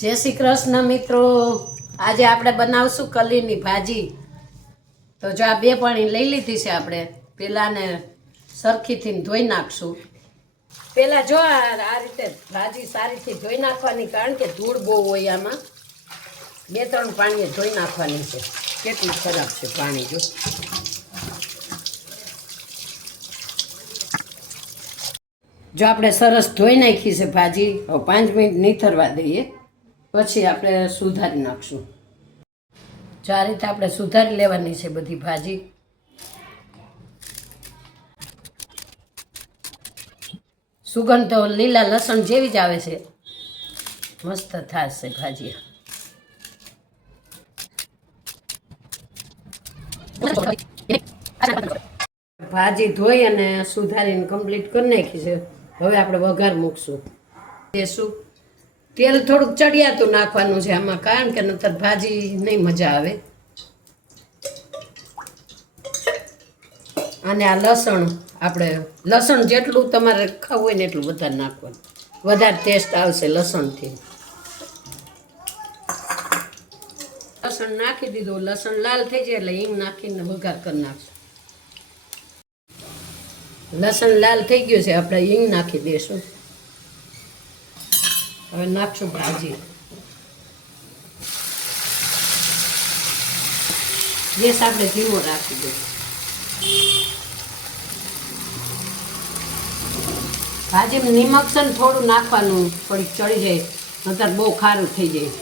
जय श्री कृष्ण मित्रों। आज આપણે બનાવશું કલીની ભાજી। તો જો આ બે પાણી લઈ લીધી છે આપણે। પેલાને સરખીથી ધોઈ નાખશું। પેલા જો આ રીતે ભાજી સારીથી ધોઈ નાખવાની, કારણ કે ધૂળ બહુ હોય આમાં। બે ત્રણ પાણીએ ધોઈ નાખવાની છે। કેટલું ખરાબ છે પાણી। જો આપણે સરસ ધોઈ નાખી છે ભાજી। હવે 5 મિનિટ નીતરવા દઈએ, પછી આપણે સુધારી નાખશું। જો આ રીતે આપણે સુધારી લેવાની છે બધી ભાજી। સુગંધ તો લીલા લસણ જેવી જ આવે છે, મસ્ત થશે ભાજી। ભાજી ધોઈ અને સુધારીને કમ્પ્લીટ કરી નાખી છે। હવે આપણે વઘાર મૂકશું। દેશું તેલ થોડુંક ચડિયાતું નાખવાનું છે આમાં, કારણ કે નતર ભાજી નહીં મજા આવે। અને આ લસણ, આપણે લસણ જેટલું તમારે ખાવું હોય ને એટલું વધારે નાખવાનું, વધારે ટેસ્ટ આવશે લસણથી। લસણ નાખી દીધું, લસણ લાલ થઈ જાય એટલે હિંગ નાખીને વઘાર કરી નાખશું। લસણ લાલ થઈ ગયું છે, આપણે હિંગ નાખી દઈશું। હવે નાખશું ભાજી। ગેસ આપણે ધીમો રાખી દઈશું। ભાજીમાં નિમક છે ને થોડું નાખવાનું, થોડીક ચડી જાય, નતર બહુ ખારું થઈ જાય।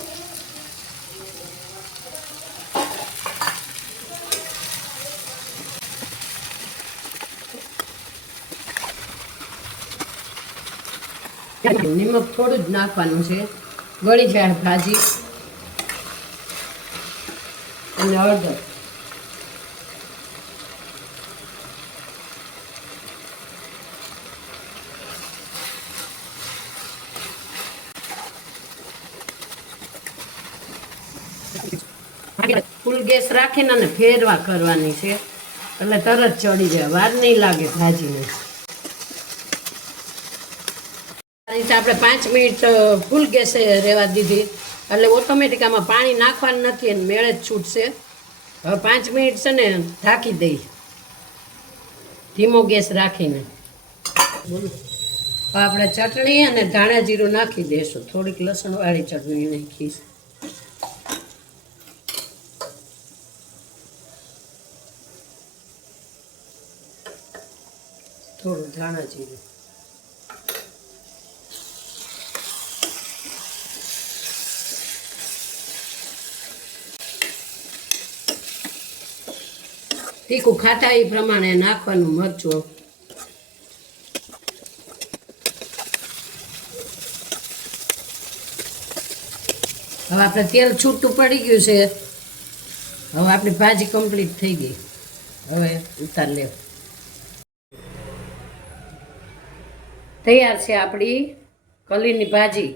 નિમક થોડું જ નાખવાનું છે, ગળી જાય ભાજી। અને હળદર, ફૂલ ગેસ રાખીને અને ફેરવા કરવાની છે, એટલે તરત ચડી જાય, વાર નહીં લાગે ભાજીને। આપણે 5 મિનિટ ફૂલ ગેસે રહેવા દીધી, એટલે ઓટોમેટિક આમાં પાણી નાખવાનું નથી અને મેળે જ છૂટશે। હવે 5 મિનિટ છે ને ઢાંકી દઈ, ધીમો ગેસ રાખીને। હવે આપણે ચટણી અને ધાણા જીરું નાખી દઈશું। થોડીક લસણવાળી ચટણી નાખીશ, થોડું ધાણા જીરું, તીખું ખાટા એ પ્રમાણે નાખવાનું મરચું। હવે આપણે તેલ છૂટું પડી ગયું છે। હવે આપણી ભાજી કમ્પ્લીટ થઈ ગઈ, હવે ઉતાર લેવ। તૈયાર છે આપણી કલીની ભાજી।